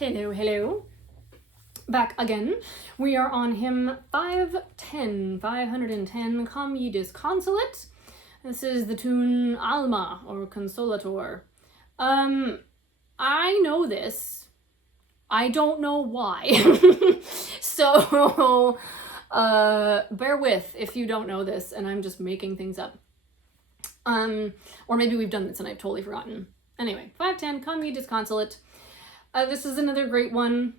Hello, hello. Back again. We are on hymn 510, Come Ye Disconsolate. This is the tune Alma, or Consolator. I know this. I don't know why. So, bear with if you don't know this and I'm just making things up. Or maybe we've done this and I've totally forgotten. Anyway, 510, Come Ye Disconsolate. This is another great one.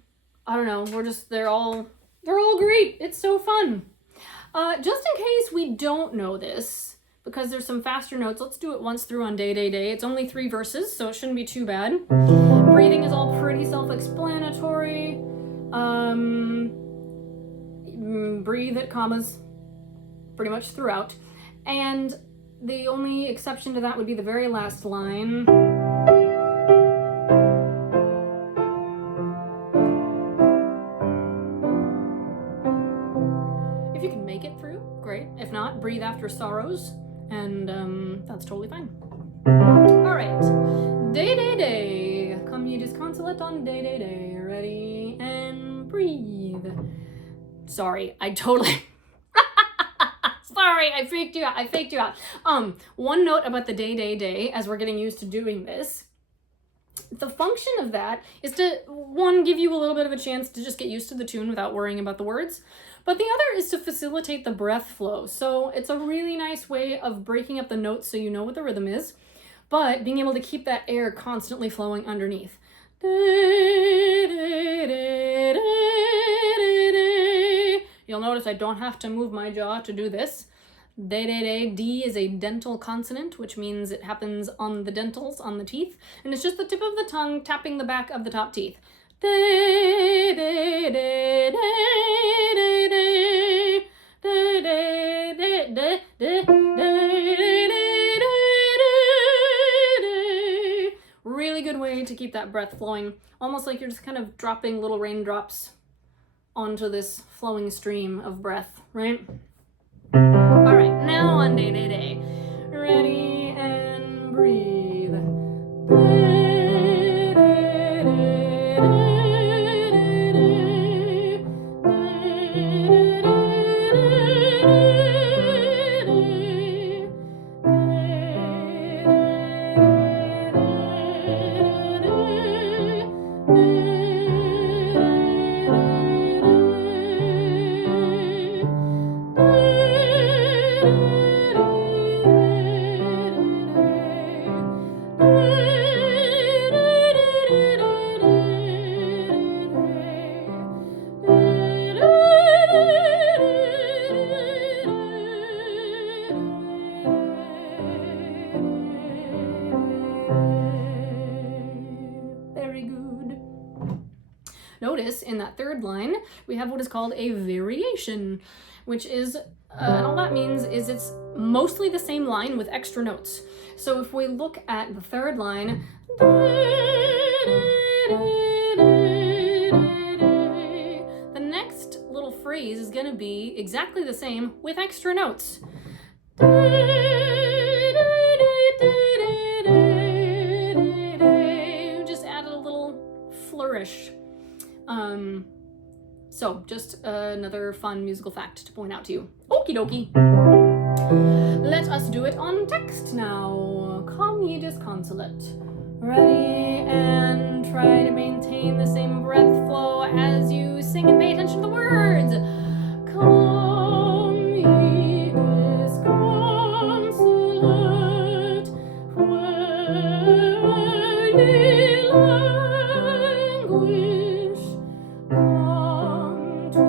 I don't know, they're all great. It's so fun. Just in case we don't know this, because there's some faster notes, let's do it once through on Day, Day, Day. It's only 3 verses, so it shouldn't be too bad. Breathing is all pretty self-explanatory. Breathe at commas pretty much throughout. And the only exception to that would be the very last line. If you can make it through, great. If not, breathe after sorrows, and that's totally fine. All right, Day, Day, Day. Come ye disconsolate on Day, Day, Day. Ready and breathe. Sorry, I totally... Sorry, I faked you out. One note about the Day, Day, Day, as we're getting used to doing this. The function of that is to, one, give you a little bit of a chance to just get used to the tune without worrying about the words. But the other is to facilitate the breath flow. So it's a really nice way of breaking up the notes so you know what the rhythm is, but being able to keep that air constantly flowing underneath. You'll notice I don't have to move my jaw to do this. Day, day, day. D is a dental consonant, which means it happens on the dentals, on the teeth. And it's just the tip of the tongue tapping the back of the top teeth. Day, day, day, day, day, day, day, day, day, day, day. Really good way to keep that breath flowing. Almost like you're just kind of dropping little raindrops onto this flowing stream of breath, right? All right, now on Day, Day, Day. Ready and breathe. Day, day, day, Notice in that third line, we have what is called a variation, which is, and all that means is it's mostly the same line with extra notes. So if we look at the third line, the next little phrase is going to be exactly the same with extra notes. Just added a little flourish. So just another fun musical fact to point out to you. Okie dokie. Let us do it on text now. Come ye disconsolate. Ready, and try to maintain the same breath flow as you sing and pay attention to the words. Come ye disconsolate, where ye languish. Come to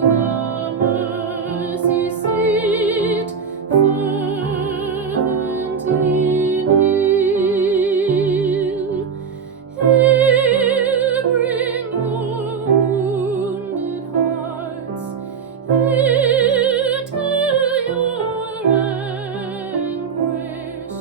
the mercy seat, fervently kneel. Here bring your wounded hearts. Here tell your anguish.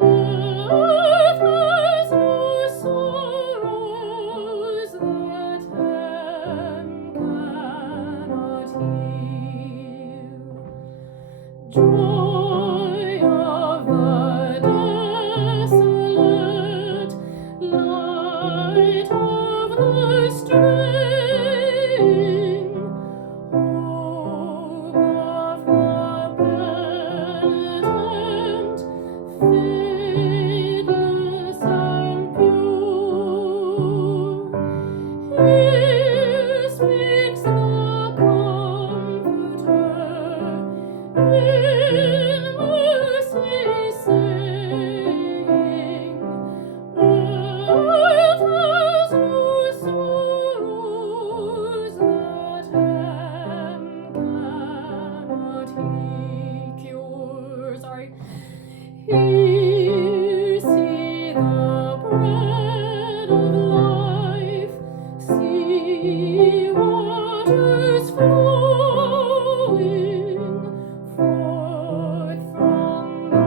Earth has no sorrows that heaven cannot heal. Joy of the desolate, light of the straying hope of the penitent, fadeless and pure. Here speaks the Comforter in mercy, saying, earth has no sorrows that heaven cannot cure. Sorry. Here see the bread of life, see waters flowing forth from the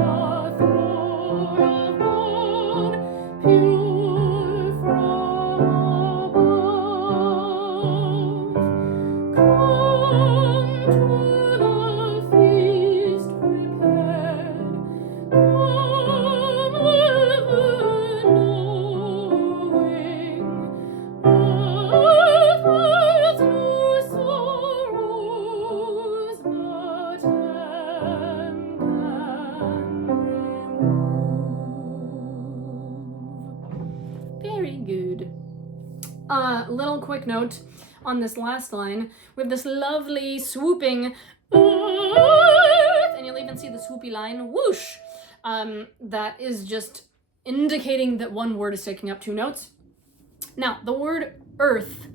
throne of God, pure from above. Come to the feast prepared, come ever knowing, earth has no sorrows but heaven can remove. Very good. Little quick note on this last line. We have this lovely swooping earth, and you'll even see the swoopy line, whoosh, that is just indicating that one word is taking up two notes. Now, the word earth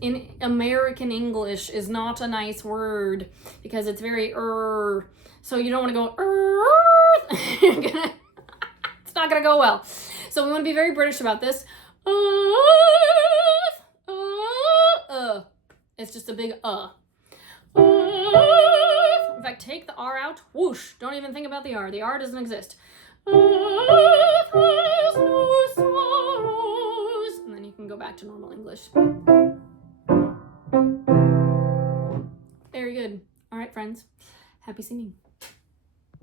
in American English is not a nice word because it's very so you don't want to go earth. It's not gonna go well. So we want to be very British about this. Earth, it's just a big earth. In fact, take the R out, whoosh. Don't even think about the R. The R doesn't exist. Earth has no sorrows. And then you can go back to normal English. Very good. All right, friends. Happy singing.